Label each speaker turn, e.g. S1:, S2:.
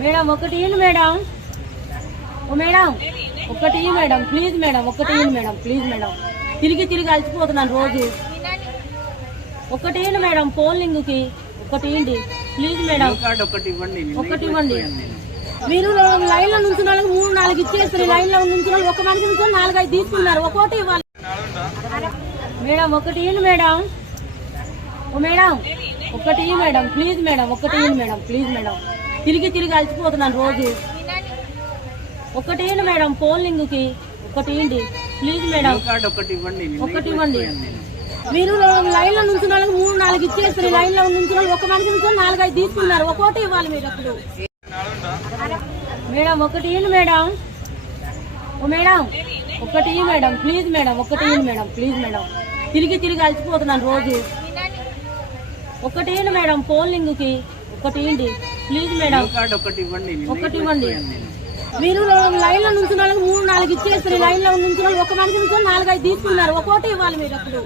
S1: Madam ఒకటి madam. ఓ madam ఒకటి మేడం. ప్లీజ్ మేడం ఒకటి మేడం. Please madam. తిరిగి తిరిగి అలసిపోతున్నాను రోజు. ఒకటి మేడం పోలింగ్కి ఒకటి ఇయ్యండి. Please madam.
S2: కార్డు ఒకటి ఇవ్వండి ఇవ్వండి.
S1: ఇవ్వండి. మీరు లైన్లో నుంచి వాళ్ళకి మూడు నాలుగు ఇచ్చేస్తారు. లైన్లో నుంచి వాళ్ళు ఒక మనిషి నుంచి నాలుగు ఐదు తీసుకున్నారు. ఒక్కోటి ఇవ్వాలి. మేడం ఒకటి మేడం. ఓ మేడం ఒకటి మేడం ప్లీజ్ మేడం ఒకటి మేడం ప్లీజ్ మేడం. తిరిగి తిరిగి అలసిపోతున్నాను రోజు. ఒకటి మేడం పోలింగ్కి. ఒకటి ప్లీజ్ మేడం.
S2: ఒకటి ఇవ్వండి
S1: ఒకటి. మీరు లైన్లో నుంచి వాళ్ళకి మూడు నాలుగు ఇచ్చేస్తారు. లైన్లో నుంచి ఒక మనిషి నుంచి నాలుగు ఐదు తీసుకున్నారు. ఒక్కోటి ఇవ్వాలి మీరు అప్పుడు. మేడం ఒకటి మేడం. ఓ మేడం ఒకటి మేడం ప్లీజ్ మేడం ఒకటి మేడం ప్లీజ్ మేడం. తిరిగి తిరిగి అలసిపోతున్నాను రోజు. ఒకటి ఇయ్యండి మేడం. పోలింగ్కి ఒకటి ఇయ్యండి ప్లీజ్ మేడం
S2: ఒకటి ఇవ్వండి.
S1: ఒకటి. మీరు లైన్లో నుంచి మూడు నాలుగు ఇచ్చేస్తారు. లైన్లో నుంచి ఒక మనిషి నుంచి నాలుగు ఐదు తీసుకున్నారు. ఒక్కోటి ఇవ్వాలి మీరు అప్పుడు.